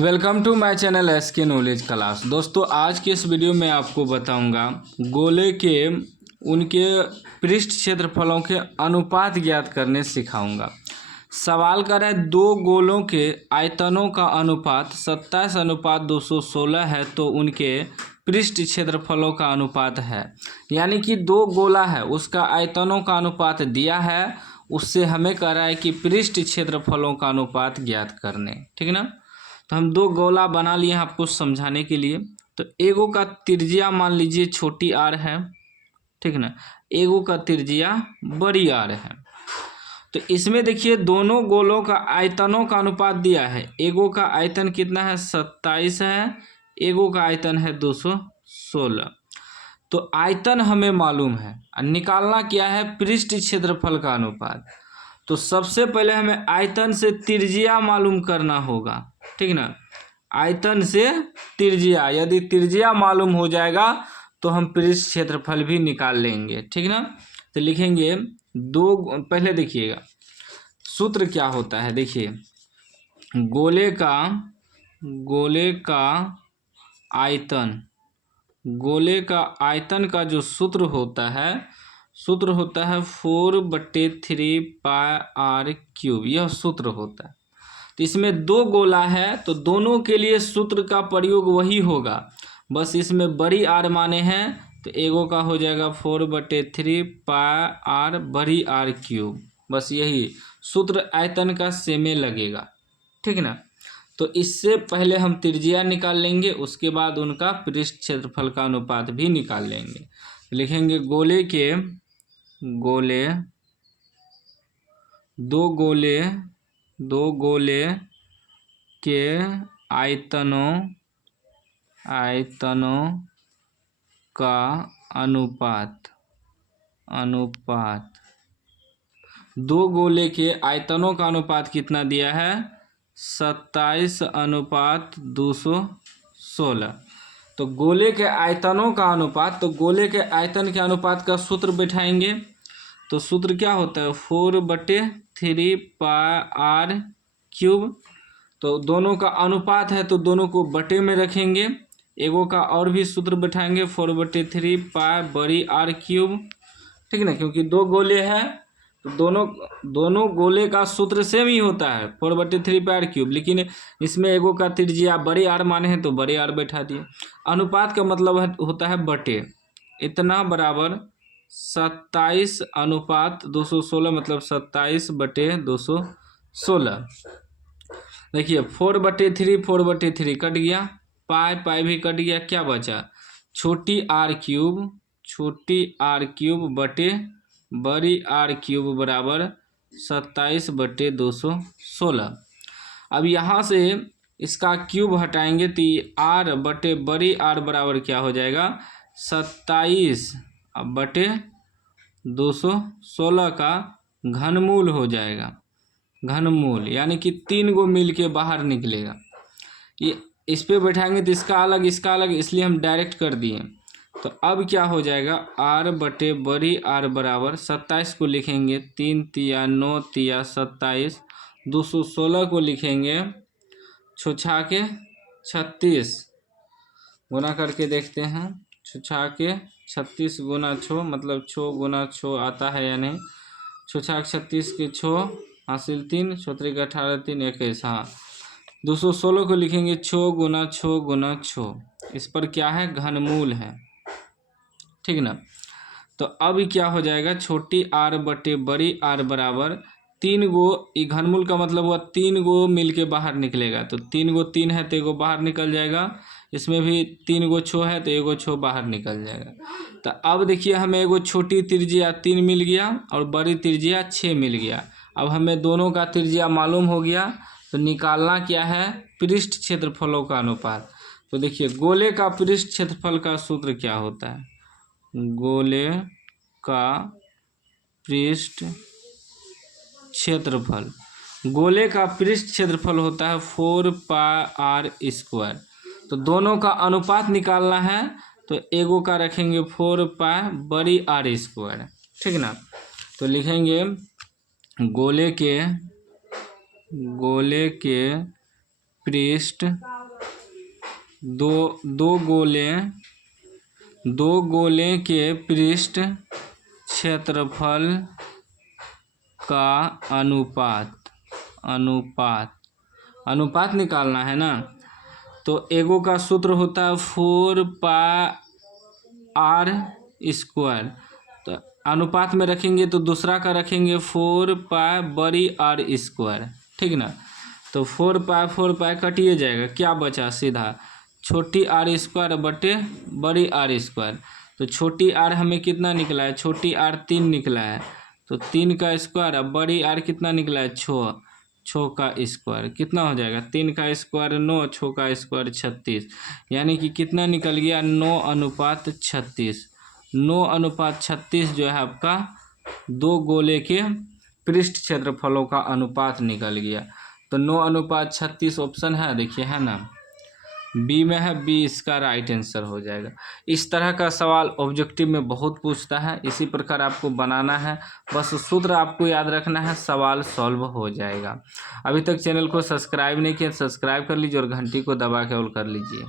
Welcome to my channel SK knowledge class. दोस्तों, आज के इस वीडियो में आपको बताऊंगा गोले के उनके पृष्ठ क्षेत्रफलों के अनुपात ज्ञात करने सिखाऊंगा। सवाल कर रहा है दो गोलों के आयतनों का अनुपात 27:216 है तो उनके पृष्ठ क्षेत्रफलों का अनुपात है। यानी कि दो गोला है, उसका आयतनों का अनुपात दिया है, उससे हमें कह रहा है कि पृष्ठ क्षेत्रफलों का अनुपात ज्ञात करने। ठीक है ना। तो हम दो गोला बना लिए हैं आपको समझाने के लिए। तो एगो का त्रिज्या मान लीजिए छोटी आर है, ठीक है ना, एगो का त्रिज्या बड़ी आर है। तो इसमें देखिए दोनों गोलों का आयतनों का अनुपात दिया है। एगो का आयतन कितना है 27 है, एगो का आयतन है 216। तो आयतन हमें मालूम है, निकालना क्या है पृष्ठ क्षेत्रफल का अनुपात। तो सबसे पहले हमें आयतन से त्रिज्या मालूम करना होगा, ठीक ना। आयतन से त्रिज्या, यदि त्रिज्या मालूम हो जाएगा तो हम पृष्ठ क्षेत्रफल भी निकाल लेंगे, ठीक ना। तो लिखेंगे दो, पहले देखिएगा सूत्र क्या होता है। देखिए गोले का आयतन, गोले का आयतन का जो सूत्र होता है 4/3 पाई आर क्यूब, यह सूत्र होता है। तो इसमें दो गोला है तो दोनों के लिए सूत्र का प्रयोग वही होगा, बस इसमें बड़ी आर माने हैं। तो एगो का हो जाएगा 4/3 पाई आर बड़ी आर क्यूब, बस यही सूत्र आयतन का सेमे लगेगा, ठीक ना। तो इससे पहले हम त्रिज्या निकाल लेंगे, उसके बाद उनका पृष्ठ क्षेत्रफल का अनुपात भी निकाल लेंगे। लिखेंगे दो गोले के आयतनों का अनुपात दो गोले के आयतनों का अनुपात कितना दिया है 27:216। तो गोले के आयतनों का अनुपात, तो गोले के आयतन के अनुपात का सूत्र बैठाएंगे। तो सूत्र क्या होता है 4/3 पाई आर क्यूब। तो दोनों का अनुपात है तो दोनों को बटे में रखेंगे। एगो का और भी सूत्र बैठाएंगे 4/3 पाई बड़ी आर क्यूब, ठीक ना, क्योंकि दो गोले हैं तो दोनों गोले का सूत्र सेम ही होता है 4/3 पाई आर क्यूब, लेकिन इसमें एगो का त्रिज्या बड़ी आर माने हैं तो बड़े आर बैठा दिए। अनुपात का मतलब होता है बटे, इतना बराबर 27:216, मतलब 27/216। देखिए 4/3 कट गया, पाई भी कट गया, क्या बचा छोटी आर क्यूब बटे बड़ी आर क्यूब बराबर 27/216। अब यहाँ से इसका क्यूब हटाएंगे तो आर बटे बड़ी आर बराबर क्या हो जाएगा 27/216 का घनमूल हो जाएगा। घनमूल यानी कि 3 गो मिल के बाहर निकलेगा। ये इस पे बैठाएंगे तो इसका अलग इसका अलग, इसलिए हम डायरेक्ट कर दिए। तो अब क्या हो जाएगा आर बटे बड़ी आर बराबर 27 को लिखेंगे 3 तिया 9 तिया 27, 216 को लिखेंगे 6 के 36, गुना करके देखते हैं 6 के 36 गुना 6 मतलब 6 गुना 6 आता है या नहीं। 6 के 36 के 6 हासिल 3, 6 के 18 3 21, हाँ 216 को लिखेंगे 6 गुना 6 गुना 6, इस पर क्या है घनमूल है, ठीक ना। तो अब क्या हो जाएगा छोटी आर बटे बड़ी आर बराबर 3 गो, ये घनमूल का मतलब हुआ 3 गो मिल के बाहर निकलेगा। तो 3 गो 3 है तो एगो बाहर निकल जाएगा, इसमें भी 3 गो 6 है तो एगो 6 बाहर निकल जाएगा। तो अब देखिए हमें एगो छोटी त्रिज्या 3 मिल गया और बड़ी त्रिज्या 6 मिल गया। अब हमें दोनों का त्रिज्या मालूम हो गया, तो निकालना क्या है पृष्ठ क्षेत्रफलों का अनुपात। तो देखिए गोले का पृष्ठ क्षेत्रफल का सूत्र क्या होता है, गोले का पृष्ठ क्षेत्रफल, गोले का पृष्ठ क्षेत्रफल होता है 4 पाई आर स्क्वायर। तो दोनों का अनुपात निकालना है तो एगो का रखेंगे 4 पाई बड़ी आर स्क्वायर, ठीक ना। तो लिखेंगे गोले के पृष्ठ दो गोले के पृष्ठ क्षेत्रफल का अनुपात निकालना है ना। तो एगो का सूत्र होता है 4πr²। तो अनुपात में रखेंगे तो दूसरा का रखेंगे 4πr²। ठीक ना। तो 4π कटिए जाएगा, क्या बचा सीधा छोटी r² बटे बड़ी r²। तो छोटी r हमें कितना निकला है, छोटी r 3 निकला है, तो 3 का स्क्वायर। अब बड़ी r कितना निकला है 6 का स्क्वायर कितना हो जाएगा, 3 का स्क्वायर 9, 6 का स्क्वायर 36। यानी कि कितना निकल गया 9:36। 9:36 जो है आपका दो गोले के पृष्ठ क्षेत्रफलों का अनुपात निकल गया। तो 9:36 ऑप्शन है, देखिए है ना, बी में है, बी इसका राइट आंसर हो जाएगा। इस तरह का सवाल ऑब्जेक्टिव में बहुत पूछता है, इसी प्रकार आपको बनाना है, बस सूत्र आपको याद रखना है, सवाल सॉल्व हो जाएगा। अभी तक चैनल को सब्सक्राइब नहीं किया, सब्सक्राइब कर लीजिए और घंटी को दबा के ऑल कर लीजिए।